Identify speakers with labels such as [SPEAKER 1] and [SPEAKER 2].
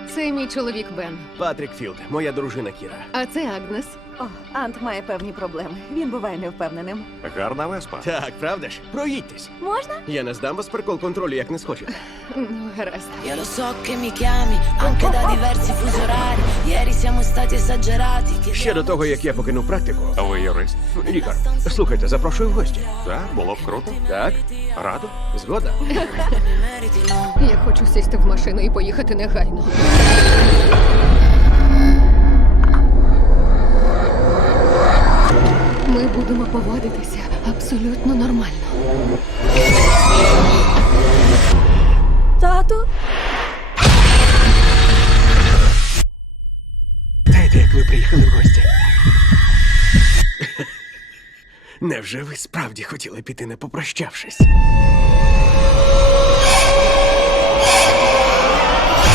[SPEAKER 1] Це мій чоловік Бен.
[SPEAKER 2] Патрік Філд, моя дружина Кіра.
[SPEAKER 1] А це Агнес.
[SPEAKER 3] О, Ант має певні проблеми. Він буває невпевненим.
[SPEAKER 4] Гарна веспа.
[SPEAKER 2] Так, правда ж? Проїдьтесь.
[SPEAKER 3] Можна?
[SPEAKER 2] Я не здам вас прикол контролю, як не схочете.
[SPEAKER 1] Ну, гаразд.
[SPEAKER 5] Io lo so che mi chiami anche da diversi fusi orari. Ieri siamo stati esagerati.
[SPEAKER 2] Ще до того, як я покинув практику.
[SPEAKER 4] А ви юрист?
[SPEAKER 2] Лікар, слухайте, запрошую в гості.
[SPEAKER 4] Так, було б круто.
[SPEAKER 2] Так?
[SPEAKER 4] Радо?
[SPEAKER 2] Згода?
[SPEAKER 5] Meriti, no?
[SPEAKER 1] Я хочу сісти в машину і поїхати негайно. Ми будемо поводитися абсолютно нормально.
[SPEAKER 3] Тату?
[SPEAKER 2] Знаєте, як ви приїхали в гості? Невже ви справді хотіли піти, не попрощавшись?